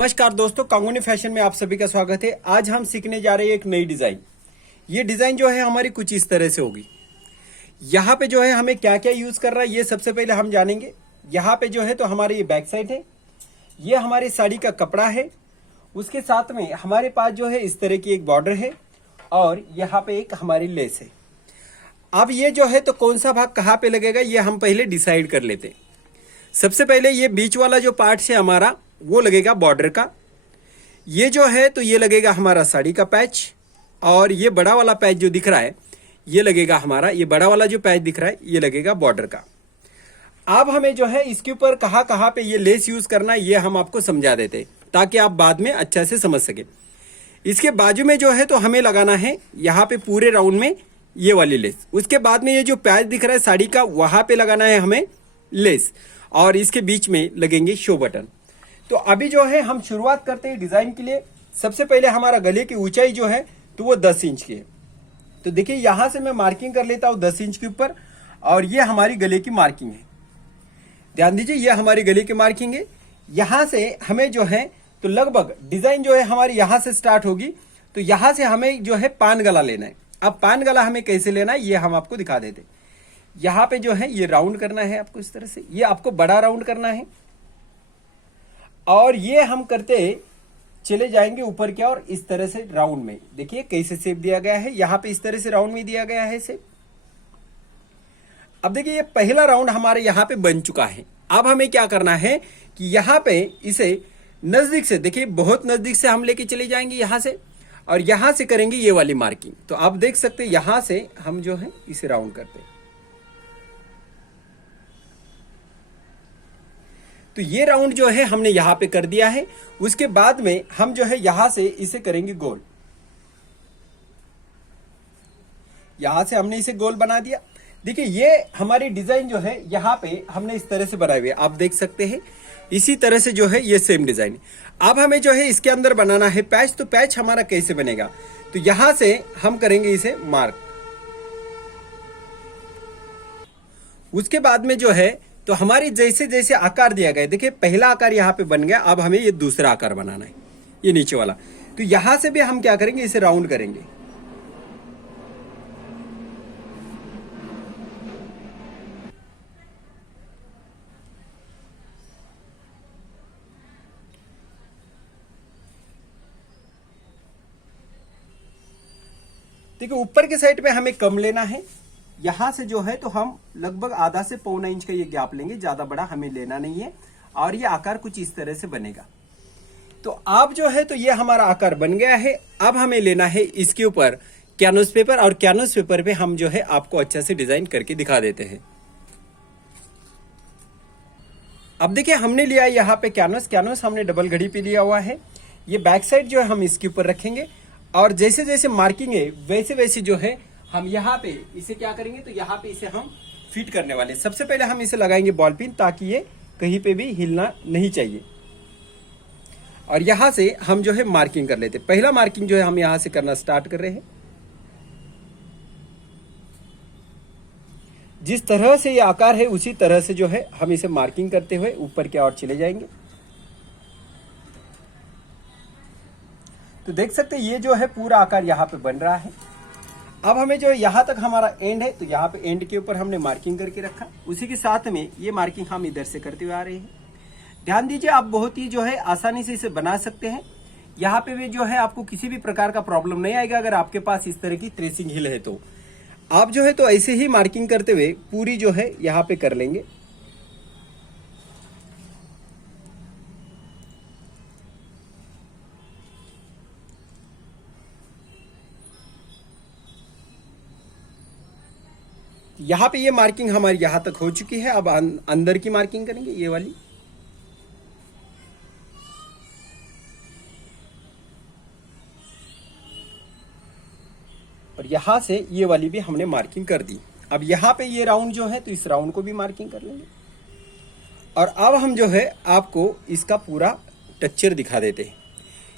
नमस्कार दोस्तों, कांगोनी फैशन में आप सभी का स्वागत है। आज हम सीखने जा रहे हैं एक नई डिजाइन। ये डिजाइन जो है हमारी कुछ इस तरह से होगी। यहाँ पे जो है हमें क्या क्या यूज कर रहा है ये सबसे पहले हम जानेंगे। यहाँ पे जो है तो हमारे ये बैक साइड है, ये हमारी साड़ी का कपड़ा है। उसके साथ में हमारे पास जो है इस तरह की एक बॉर्डर है और यहाँ पे एक हमारी लेस है। अब ये जो है तो कौन सा भाग कहाँ पे लगेगा ये हम पहले डिसाइड कर लेते हैं। सबसे पहले ये बीच वाला जो पार्ट है हमारा वो लगेगा बॉर्डर का। ये जो है तो ये लगेगा हमारा साड़ी का पैच, और ये बड़ा वाला पैच जो दिख रहा है ये लगेगा हमारा, ये बड़ा वाला जो पैच दिख रहा है ये लगेगा बॉर्डर का। अब हमें जो है इसके ऊपर कहाँ कहाँ पे ये लेस यूज करना है ये हम आपको समझा देते हैं ताकि आप बाद में अच्छा से समझ सके। इसके बाजू में जो है तो हमें लगाना है यहाँ पे पूरे राउंड में ये वाली लेस। उसके बाद में ये जो पैच दिख रहा है साड़ी का वहां पे लगाना है हमें लेस, और इसके बीच में लगेंगे शो बटन। तो अभी जो है हम शुरुआत करते हैं डिजाइन के लिए। सबसे पहले हमारा गले की ऊंचाई जो है तो वो 10 इंच की है। तो देखिए यहां से मैं मार्किंग कर लेता हूं 10 इंच के ऊपर, और ये हमारी गले की मार्किंग है। ध्यान दीजिए ये हमारी गले की मार्किंग है। यहां से हमें जो है तो लगभग डिजाइन जो है हमारी यहां से स्टार्ट होगी। तो यहां से हमें जो है पान गला लेना है। अब पान गला हमें कैसे लेना है ये हम आपको दिखा देते। यहाँ पे जो है ये राउंड करना है आपको इस तरह से, ये आपको बड़ा राउंड करना है, और ये हम करते चले जाएंगे ऊपर क्या और इस तरह से राउंड में। देखिए कैसे शेप दिया गया है, यहाँ पे इस तरह से राउंड में दिया गया है शेप। अब देखिए ये पहला राउंड हमारे यहाँ पे बन चुका है। अब हमें क्या करना है कि यहाँ पे इसे नजदीक से, देखिए बहुत नजदीक से हम लेके चले जाएंगे यहाँ से, और यहां से करेंगे ये वाली मार्किंग। तो आप देख सकते हैं यहां से हम जो है इसे राउंड करते हैं। तो ये राउंड जो है हमने यहां पे कर दिया है। उसके बाद में हम जो है यहां से इसे करेंगे गोल। यहां से हमने इसे गोल बना दिया। देखिए ये हमारी डिजाइन जो है यहां पे हमने इस तरह से बनाई हुई है, आप देख सकते हैं। इसी तरह से जो है ये सेम डिजाइन। अब हमें जो है इसके अंदर बनाना है पैच। तो पैच हमारा कैसे बनेगा, तो यहां से हम करेंगे इसे मार्क। उसके बाद में जो है तो हमारी जैसे जैसे आकार दिया गया, देखिए पहला आकार यहाँ पे बन गया। अब हमें ये दूसरा आकार बनाना है, ये नीचे वाला। तो यहां से भी हम क्या करेंगे, इसे राउंड करेंगे। देखिए ऊपर के साइड पे हमें कम लेना है। यहां से जो है तो हम लगभग आधा से पौना इंच का ये गैप लेंगे, ज्यादा बड़ा हमें लेना नहीं है। और ये आकार कुछ इस तरह से बनेगा। तो अब जो है तो ये हमारा आकार बन गया है। अब हमें लेना है इसके ऊपर कैनवस पेपर, और कैनवस पेपर पे हम जो है आपको अच्छा से डिजाइन करके दिखा देते हैं। अब देखिए हमने लिया है यहाँ पे कैनवस हमने डबल घड़ी पे लिया हुआ है। ये बैक साइड जो है हम इसके ऊपर रखेंगे, और जैसे जैसे मार्किंग है वैसे वैसे जो है हम यहाँ पे इसे क्या करेंगे, तो यहाँ पे इसे हम फिट करने वाले। सबसे पहले हम इसे लगाएंगे बॉल पिन, ताकि ये कहीं पे भी हिलना नहीं चाहिए। और यहां से हम जो है मार्किंग कर लेते। पहला मार्किंग जो है हम यहां से करना स्टार्ट कर रहे हैं। जिस तरह से ये आकार है उसी तरह से जो है हम इसे मार्किंग करते हुए ऊपर की ओर चले जाएंगे। तो देख सकते हैं ये जो है पूरा आकार यहाँ पे बन रहा है। अब हमें जो यहाँ तक हमारा एंड है, तो यहाँ पे एंड के ऊपर हमने मार्किंग करके रखा। उसी के साथ में ये मार्किंग हम इधर से करते हुए आ रहे हैं। ध्यान दीजिए आप बहुत ही जो है आसानी से इसे बना सकते हैं। यहाँ पे भी जो है आपको किसी भी प्रकार का प्रॉब्लम नहीं आएगा। अगर आपके पास इस तरह की ट्रेसिंग हिल है तो आप जो है तो ऐसे ही मार्किंग करते हुए पूरी जो है यहाँ पे कर लेंगे। यहाँ पे ये मार्किंग हमारी यहाँ तक हो चुकी है। अब अंदर की मार्किंग करेंगे ये वाली। और यहां से ये वाली भी हमने मार्किंग कर दी। अब यहाँ पे ये राउंड जो है तो इस राउंड को भी मार्किंग कर लेंगे। और अब हम जो है आपको इसका पूरा टेक्सचर दिखा देते हैं।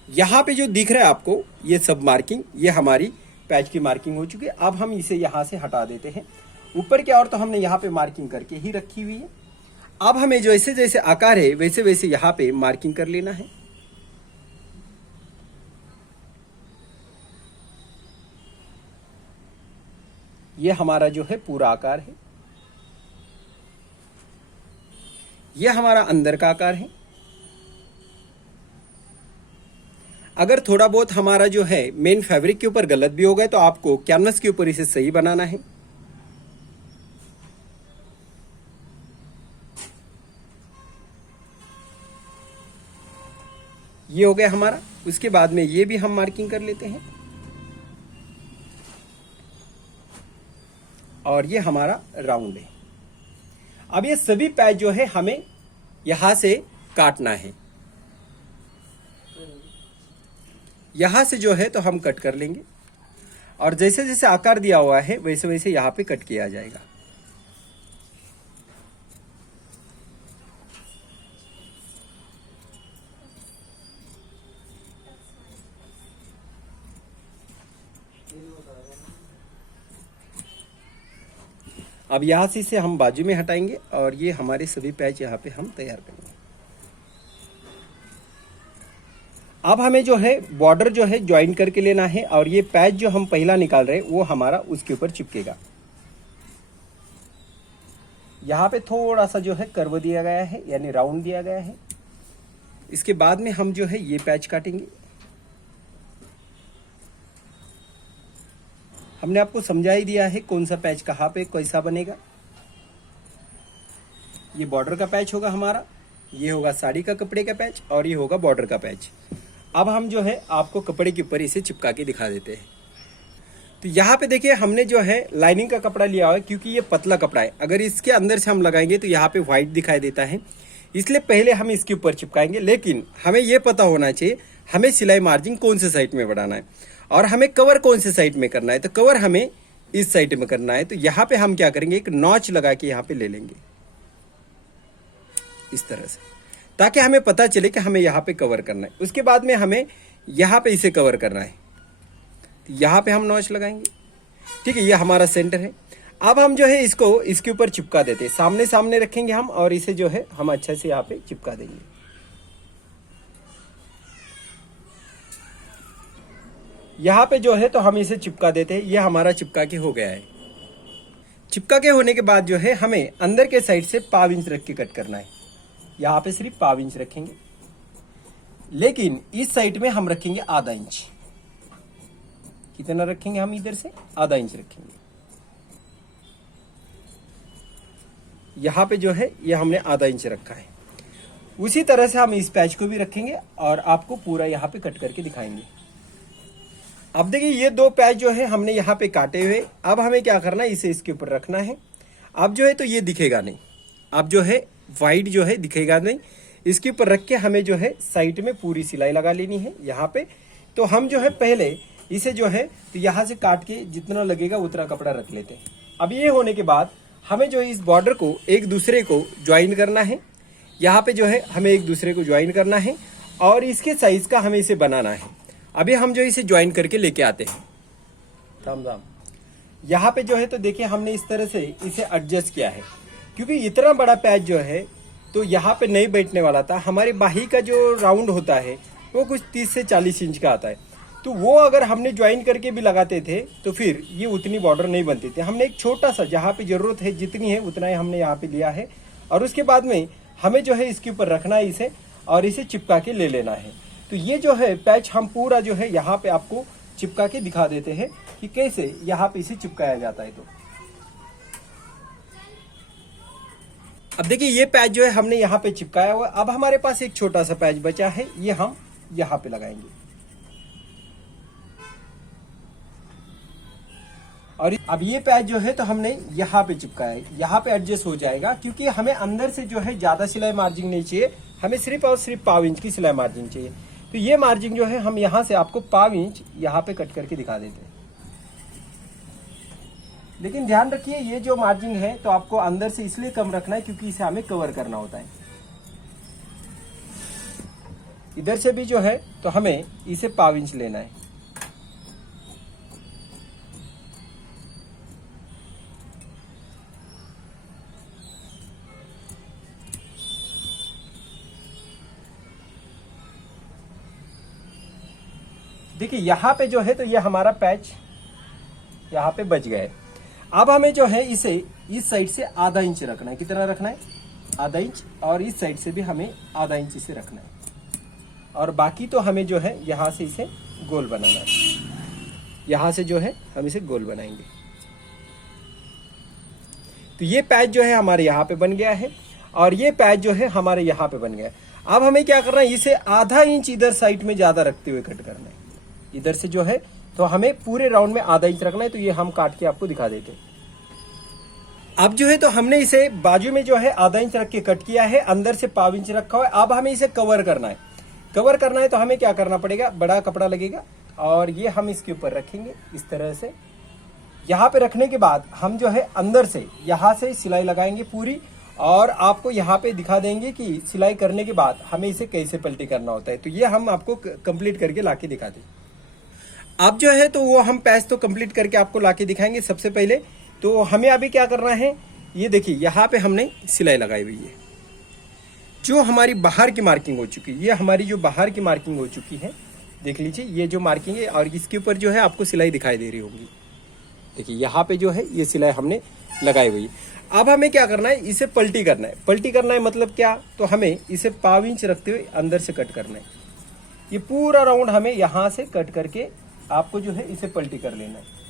यहाँ पे जो दिख रहा है आपको ये सब मार्किंग, ये हमारी पैच की मार्किंग हो चुकी है। अब हम इसे यहाँ से हटा देते हैं। ऊपर की ओर तो हमने यहाँ पे मार्किंग करके ही रखी हुई है। अब हमें जैसे जैसे आकार है वैसे वैसे यहाँ पे मार्किंग कर लेना है। ये हमारा जो है पूरा आकार है, ये हमारा अंदर का आकार है। अगर थोड़ा बहुत हमारा जो है मेन फैब्रिक के ऊपर गलत भी हो गया तो आपको कैनवस के ऊपर इसे सही बनाना है। ये हो गया हमारा। उसके बाद में ये भी हम मार्किंग कर लेते हैं और ये हमारा राउंड है। अब ये सभी पैच जो है हमें यहां से काटना है। यहां से जो है तो हम कट कर लेंगे और जैसे जैसे आकार दिया हुआ है वैसे वैसे यहां पे कट किया जाएगा। अब यहां से इसे हम बाजू में हटाएंगे और ये हमारे सभी पैच यहां पे हम तैयार करेंगे। अब हमें जो है बॉर्डर जो है ज्वाइन करके लेना है और ये पैच जो हम पहला निकाल रहे हैं वो हमारा उसके ऊपर चिपकेगा। यहां पे थोड़ा सा जो है कर्व दिया गया है यानी राउंड दिया गया है। इसके बाद में हम जो है ये पैच काटेंगे। हमने आपको समझा ही दिया है कौन सा पैच कहाँ पे कैसा बनेगा। ये बॉर्डर का पैच होगा हमारा, ये होगा साड़ी का कपड़े का पैच और ये होगा बॉर्डर का पैच। अब हम जो है आपको कपड़े के ऊपर इसे चिपका के दिखा देते हैं। तो यहाँ पे देखिए हमने जो है लाइनिंग का कपड़ा लिया हुआ है क्योंकि ये पतला कपड़ा है। अगर इसके अंदर से हम लगाएंगे तो यहाँ पे व्हाइट दिखाई देता है, इसलिए पहले हम इसके ऊपर चिपकाएंगे। लेकिन हमें ये पता होना चाहिए हमें सिलाई मार्जिन कौन से साइड में बढ़ाना है और हमें कवर कौन से साइड में करना है। तो कवर हमें इस साइड में करना है। तो यहाँ पे हम क्या करेंगे, एक नॉच लगा के यहाँ पे ले लेंगे इस तरह से, ताकि हमें पता चले कि हमें यहाँ पे कवर करना है। उसके बाद में हमें यहाँ पे इसे कवर करना है। तो यहाँ पे हम नॉच लगाएंगे। ठीक है, ये हमारा सेंटर है। अब हम जो है इसको इसके ऊपर चिपका देते हैं। सामने सामने रखेंगे हम और इसे जो है हम अच्छे से यहाँ पे चिपका देंगे। यहाँ पे जो है तो हम इसे चिपका देते हैं। ये हमारा चिपका के हो गया है। चिपका के होने के बाद जो है हमें अंदर के साइड से 5 इंच रख के कट करना है। यहाँ पे सिर्फ 5 इंच रखेंगे, लेकिन इस साइड में हम रखेंगे आधा इंच। कितना रखेंगे हम इधर से? आधा इंच रखेंगे। यहाँ पे जो है ये हमने आधा इंच रखा है। उसी तरह से हम इस पैच को भी रखेंगे और आपको पूरा यहाँ पे कट करके दिखाएंगे। अब देखिए ये 2 पैच जो है हमने यहाँ पे काटे हुए। अब हमें क्या करना है, इसे इसके ऊपर रखना है। अब जो है तो ये दिखेगा नहीं, अब जो है वाइट जो है दिखेगा नहीं। इसके ऊपर रख के हमें जो है साइड में पूरी सिलाई लगा लेनी है यहाँ पे। तो हम जो है पहले इसे जो है तो यहाँ से काट के जितना लगेगा उतना कपड़ा रख लेते हैं। अब ये होने के बाद हमें जो है इस बॉर्डर को एक दूसरे को ज्वाइन करना है। यहाँ पे जो है हमें एक दूसरे को ज्वाइन करना है और इसके साइज का हमें इसे बनाना है। अभी हम जो इसे ज्वाइन करके लेके आते हैं। राम राम। यहाँ पे जो है तो देखिए हमने इस तरह से इसे एडजस्ट किया है क्योंकि इतना बड़ा पैच जो है तो यहाँ पे नहीं बैठने वाला था। हमारी बाही का जो राउंड होता है वो कुछ 30 से 40 इंच का आता है। तो वो अगर हमने ज्वाइन करके भी लगाते थे तो फिर ये उतनी बॉर्डर नहीं बनती थी। हमने एक छोटा सा जहाँ पे जरूरत है जितनी है उतना ही हमने यहाँ पे लिया है और उसके बाद में हमें जो है इसके ऊपर रखना है इसे और इसे चिपका के ले लेना है। तो ये जो है पैच हम पूरा जो है यहाँ पे आपको चिपका के दिखा देते हैं कि कैसे यहाँ पे इसे चिपकाया जाता है। तो अब देखिए ये पैच जो है हमने यहाँ पे चिपकाया हुआ। अब हमारे पास एक छोटा सा पैच बचा है, ये हम यहाँ पे लगाएंगे और अब ये पैच जो है तो हमने यहाँ पे चिपकाया है। यहाँ पे एडजस्ट हो जाएगा क्योंकि हमें अंदर से जो है ज्यादा सिलाई मार्जिन नहीं चाहिए, हमें सिर्फ और सिर्फ 5 इंच की सिलाई मार्जिन चाहिए। तो ये मार्जिन जो है हम यहाँ से आपको 5 इंच यहाँ पे कट करके दिखा देते हैं। लेकिन ध्यान रखिए ये जो मार्जिन है तो आपको अंदर से इसलिए कम रखना है क्योंकि इसे हमें कवर करना होता है। इधर से भी जो है तो हमें इसे 5 इंच लेना है। देखिए यहाँ पे जो है तो ये हमारा पैच यहाँ पे बच गए। अब हमें जो है इसे इस साइड से आधा इंच रखना है। कितना रखना है? आधा इंच। और इस साइड से भी हमें आधा इंच इसे रखना है। और बाकी तो हमें जो है यहां से इसे गोल बनाना है। यहां से जो है हम इसे गोल बनाएंगे। तो ये पैच जो है हमारे यहाँ पे बन गया है और ये पैच जो है हमारे यहाँ पे बन गया है। अब हमें क्या करना है, इसे आधा इंच इधर साइड में ज्यादा रखते हुए कट करना है। इधर से जो है तो हमें पूरे राउंड में आधा इंच रखना है। तो ये हम काट के आपको दिखा देते हैं। अब जो है तो हमने इसे बाजू में जो है आधा इंच रख के कट किया है, अंदर से पाव इंच रखा हुआ है। अब हमें इसे कवर करना है। कवर करना है तो हमें क्या करना पड़ेगा, बड़ा कपड़ा लगेगा और ये हम इसके ऊपर रखेंगे इस तरह से। यहाँ पे रखने के बाद हम जो है अंदर से यहाँ से सिलाई लगाएंगे पूरी, और आपको यहाँ पे दिखा देंगे कि सिलाई करने के बाद हमें इसे कैसे पलटी करना होता है। तो ये हम आपको कंप्लीट करके लाके दिखा दें। अब जो है तो वो हम पैच तो कंप्लीट करके आपको लाके दिखाएंगे। सबसे पहले तो हमें अभी क्या करना है, ये देखिए यहाँ पे हमने सिलाई लगाई हुई है। जो हमारी बाहर की मार्किंग हो चुकी है, ये हमारी जो बाहर की मार्किंग हो चुकी है, देख लीजिए ये जो मार्किंग है, और इसके ऊपर जो है आपको सिलाई दिखाई दे रही होगी। देखिए यहाँ पे जो है ये सिलाई हमने लगाई हुई है। अब हमें क्या करना है, इसे पलटी करना है। पलटी करना है मतलब क्या, तो हमें इसे पाव इंच रखते हुए अंदर से कट करना है। ये पूरा राउंड हमें यहाँ से कट करके आपको जो है इसे पलटी कर लेना है।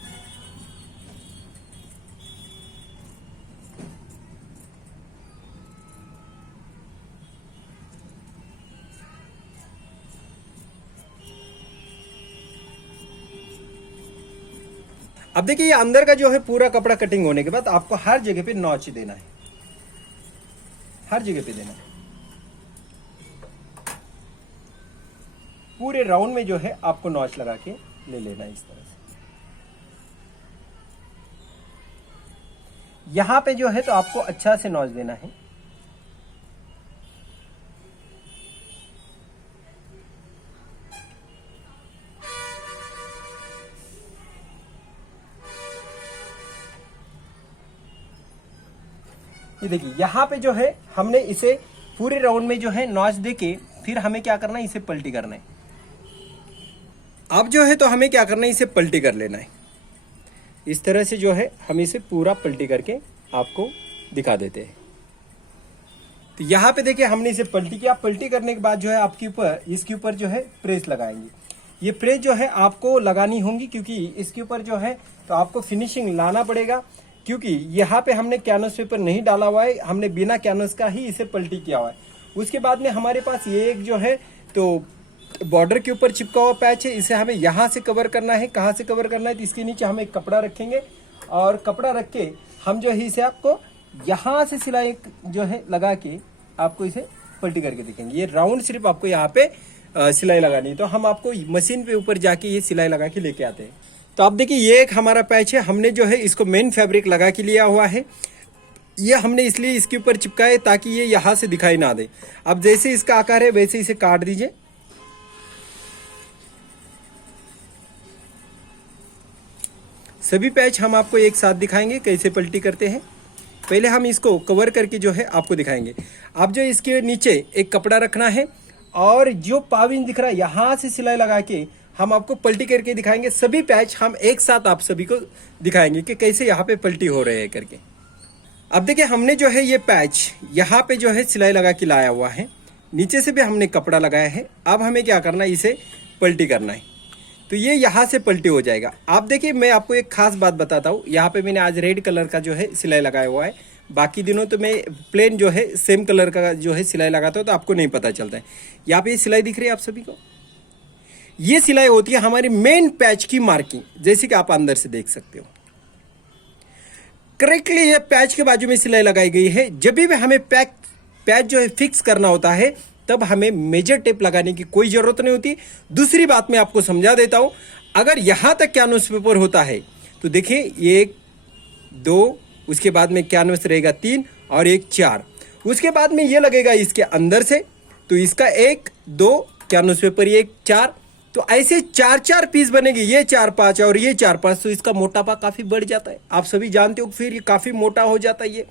अब देखिए ये अंदर का जो है पूरा कपड़ा कटिंग होने के बाद आपको हर जगह पे नॉच देना है। हर जगह पे देना है। पूरे राउंड में जो है आपको नॉच लगा के ले लेना है इस तरह से। यहां पे जो है तो आपको अच्छा से नॉच देना है। ये देखिए यहाँ पे जो है हमने इसे पूरे राउंड में जो है नॉच देके फिर हमें क्या करना है, इसे पलटी करना है। अब जो है तो हमें क्या करना है, इसे पलटी कर लेना है। इस तरह से जो है हम इसे पूरा पलटी करके आपको दिखा देते हैं। तो यहाँ पे देखिए हमने इसे पलटी किया। पलटी करने के बाद जो है आपके ऊपर इसके ऊपर जो है प्रेस लगाएंगे। ये प्रेस जो है आपको लगानी होंगी, क्योंकि इसके ऊपर जो है तो आपको फिनिशिंग लाना पड़ेगा। क्योंकि यहाँ पे हमने कैनवस पेपर नहीं डाला हुआ है, हमने बिना कैनवस का ही इसे पलटी किया हुआ है। उसके बाद में हमारे पास ये एक जो है तो बॉर्डर के ऊपर चिपका हुआ पैच है। इसे हमें यहाँ से कवर करना है। कहाँ से कवर करना है, तो इसके नीचे हम एक कपड़ा रखेंगे और कपड़ा रख के हम जो है इसे आपको यहाँ से सिलाई जो है लगा के आपको इसे पलटी करके दिखेंगे। ये राउंड सिर्फ आपको यहाँ पे सिलाई लगानी है। तो हम आपको मशीन पे ऊपर जाके ये सिलाई लगा के लेके आते हैं। तो आप देखिए ये एक हमारा पैच है। हमने जो है इसको मेन फैब्रिक लगा के लिया हुआ है। ये हमने इसलिए इसके ऊपर चिपकाए ताकि ये यहाँ से दिखाई ना दे। अब जैसे इसका आकार है वैसे इसे काट दीजिए। सभी पैच हम आपको एक साथ दिखाएंगे कैसे पलटी करते हैं। पहले हम इसको कवर करके जो है आपको दिखाएंगे। अब जो इसके नीचे एक कपड़ा रखना है और जो पाव इंच दिख रहा है यहाँ से सिलाई लगा के हम आपको पलटी करके दिखाएंगे। सभी पैच हम एक साथ आप सभी को दिखाएंगे कि कैसे यहाँ पे पलटी हो रहे हैं करके। अब देखिए हमने जो है ये पैच यहाँ पे जो है सिलाई लगा के लाया हुआ है। नीचे से भी हमने कपड़ा लगाया है। अब हमें क्या करना है, इसे पलटी करना है। तो ये यहाँ से पलटी हो जाएगा। आप देखिए मैं आपको एक खास बात बताता हूँ। यहाँ पे मैंने आज रेड कलर का जो है सिलाई लगाया हुआ है। बाकी दिनों तो मैं प्लेन जो है सेम कलर का जो है सिलाई लगाता हूँ, तो आपको नहीं पता चलता है। यहाँ पे ये सिलाई दिख रही है आप सभी को। ये सिलाई होती है हमारी मेन पैच की मार्किंग, जैसे कि आप अंदर से देख सकते हो। करेक्टली ये पैच के बाजू में सिलाई लगाई गई है। जब भी हमें पैच जो है फिक्स करना होता है तब हमें मेजर टेप लगाने की कोई जरूरत नहीं होती। दूसरी बात मैं आपको समझा देता हूं, अगर यहां तक कैनवस पेपर होता है तो देखिए 1 2 उसके बाद में कैनवस रहेगा 3 और 1 4। उसके बाद में ये लगेगा इसके अंदर से, तो इसका 1 2 कैनवस पेपर 1 4। तो ऐसे 4 पीस बनेंगे, ये 4 5 और ये 4 5। तो इसका मोटापा काफी बढ़ जाता है, आप सभी जानते हो। फिर ये काफी मोटा हो जाता है ये।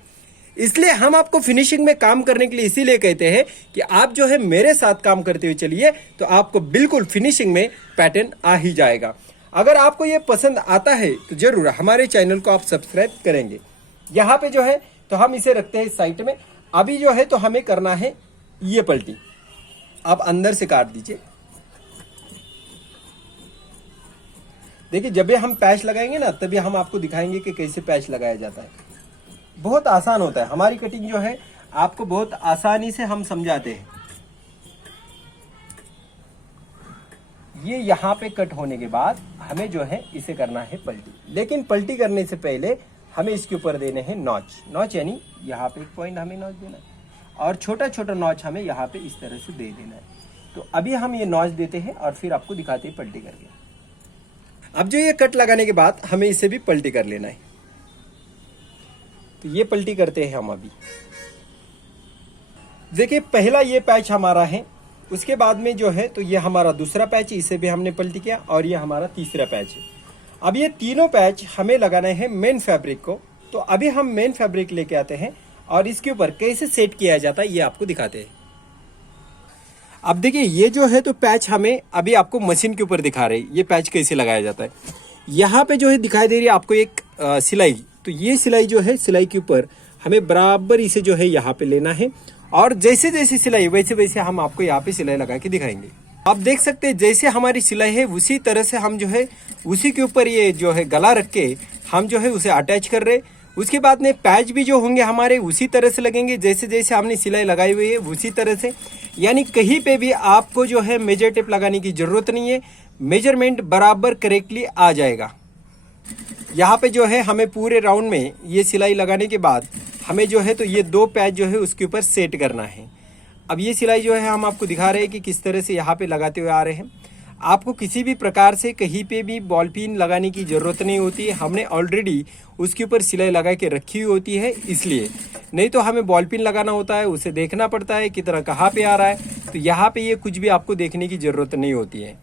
इसलिए हम आपको फिनिशिंग में काम करने के लिए इसीलिए कहते हैं कि आप जो है मेरे साथ काम करते हुए चलिए, तो आपको बिल्कुल फिनिशिंग में पैटर्न आ ही जाएगा। अगर आपको ये पसंद आता है तो जरूर हमारे चैनल को आप सब्सक्राइब करेंगे। यहाँ पे जो है तो हम इसे रखते हैं इस साइड में। अभी जो है तो हमें करना है ये पलटी। आप अंदर से काट दीजिए। देखिए जब भी हम पैच लगाएंगे ना तभी हम आपको दिखाएंगे कि कैसे पैच लगाया जाता है। बहुत आसान होता है, हमारी कटिंग जो है आपको बहुत आसानी से हम समझाते हैं। ये यहाँ पे कट होने के बाद हमें जो है इसे करना है पलटी, लेकिन पलटी करने से पहले हमें इसके ऊपर देने हैं नॉच। नॉच यानी यहाँ पे एक पॉइंट हमें नॉच देना है और छोटा छोटा नॉच हमें यहाँ पे इस तरह से दे देना है। तो अभी हम ये नॉच देते हैं और फिर आपको दिखाते हैं पलटी करके। अब जो ये कट लगाने के बाद हमें इसे भी पलटी कर लेना है। तो ये पलटी करते हैं हम अभी। देखिए पहला ये पैच हमारा है, उसके बाद में जो है तो ये हमारा दूसरा पैच, इसे भी हमने पलटी किया और ये हमारा तीसरा पैच है। अब ये तीनों पैच हमें लगाना है मेन फैब्रिक को। तो अभी हम मेन फैब्रिक लेके आते हैं और इसके ऊपर कैसे सेट किया जाता है ये आपको दिखाते हैं। अब देखिए ये जो है तो पैच हमें अभी आपको मशीन के ऊपर दिखा रहे हैं ये पैच कैसे लगाया जाता है। यहाँ पे जो है दिखाई दे रही है आपको एक सिलाई। तो ये सिलाई जो है सिलाई के ऊपर हमें बराबर इसे जो है यहाँ पे लेना है और जैसे जैसे सिलाई वैसे वैसे हम आपको यहाँ पे सिलाई लगा के दिखाएंगे। आप देख सकते हैं जैसे हमारी सिलाई है उसी तरह से हम जो है उसी के ऊपर ये जो है गला रख के हम जो है उसे अटैच कर रहे। उसके बाद में पैच भी जो होंगे हमारे उसी तरह से लगेंगे जैसे जैसे हमने सिलाई लगाई हुई है उसी तरह से। यानी कहीं पे भी आपको जो है मेजर टेप लगाने की जरूरत नहीं है, मेजरमेंट बराबर करेक्टली आ जाएगा। यहाँ पे जो है हमें पूरे राउंड में ये सिलाई लगाने के बाद हमें जो है तो ये दो पैच जो है उसके ऊपर सेट करना है। अब ये सिलाई जो है हम आपको दिखा रहे हैं कि किस तरह से यहाँ पे लगाते हुए आ रहे हैं। आपको किसी भी प्रकार से कहीं पे भी बॉल पिन लगाने की ज़रूरत नहीं होती है, हमने ऑलरेडी उसके ऊपर सिलाई लगा के रखी हुई होती है इसलिए। नहीं तो हमें बॉल पिन लगाना होता है, उसे देखना पड़ता है कितना कहाँ पे आ रहा है। तो यहाँ पे ये कुछ भी आपको देखने की ज़रूरत नहीं होती है।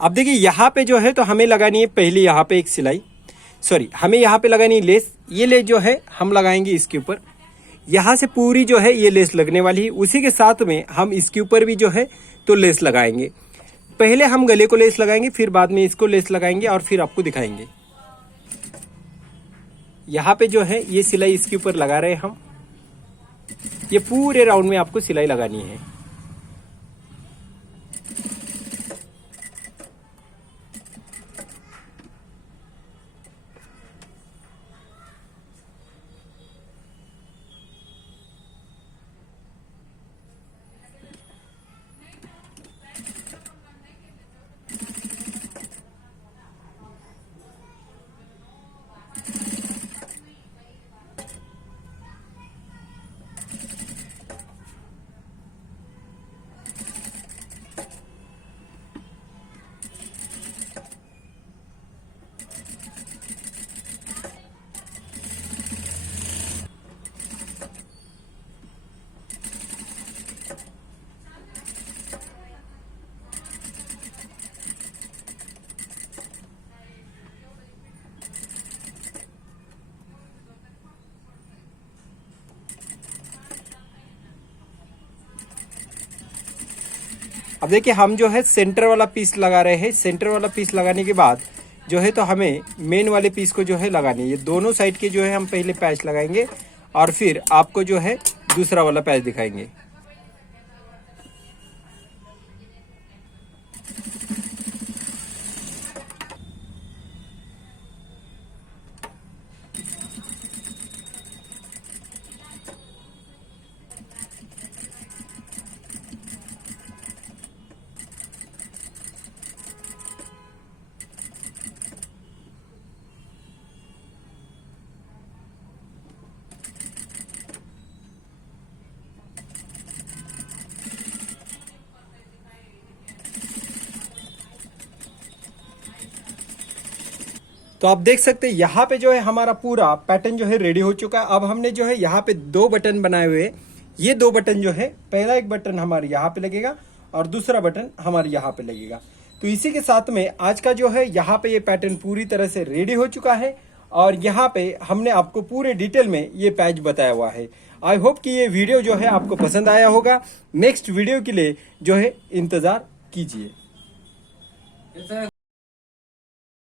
अब देखिए यहाँ पे जो है तो हमें लगानी है पहले यहाँ पे एक सिलाई, सॉरी हमें यहाँ पे लगानी है लेस। ये लेस जो है हम लगाएंगे इसके ऊपर। यहाँ से पूरी जो है ये लेस लगने वाली है, उसी के साथ में हम इसके ऊपर भी जो है तो लेस लगाएंगे। पहले हम गले को लेस लगाएंगे फिर बाद में इसको लेस लगाएंगे और फिर आपको दिखाएंगे। यहाँ पे जो है ये सिलाई इसके ऊपर लगा रहे हैं हम। ये पूरे राउंड में आपको सिलाई लगानी है। अब देखिए हम जो है सेंटर वाला पीस लगा रहे हैं। सेंटर वाला पीस लगाने के बाद जो है तो हमें मेन वाले पीस को जो है लगानी है। ये दोनों साइड के जो है हम पहले पैच लगाएंगे और फिर आपको जो है दूसरा वाला पैच दिखाएंगे। तो आप देख सकते हैं यहाँ पे जो है हमारा पूरा पैटर्न जो है रेडी हो चुका है। अब हमने जो है यहाँ पे दो बटन बनाए हुए, ये दो बटन जो है पहला एक बटन हमारे यहाँ पे लगेगा और दूसरा बटन हमारे यहाँ पे लगेगा। तो इसी के साथ में आज का जो है यहाँ पे ये पैटर्न पूरी तरह से रेडी हो चुका है और यहाँ पे हमने आपको पूरे डिटेल में ये पैच बताया हुआ है। आई होप कि ये वीडियो जो है आपको पसंद आया होगा। नेक्स्ट वीडियो के लिए जो है इंतजार कीजिए।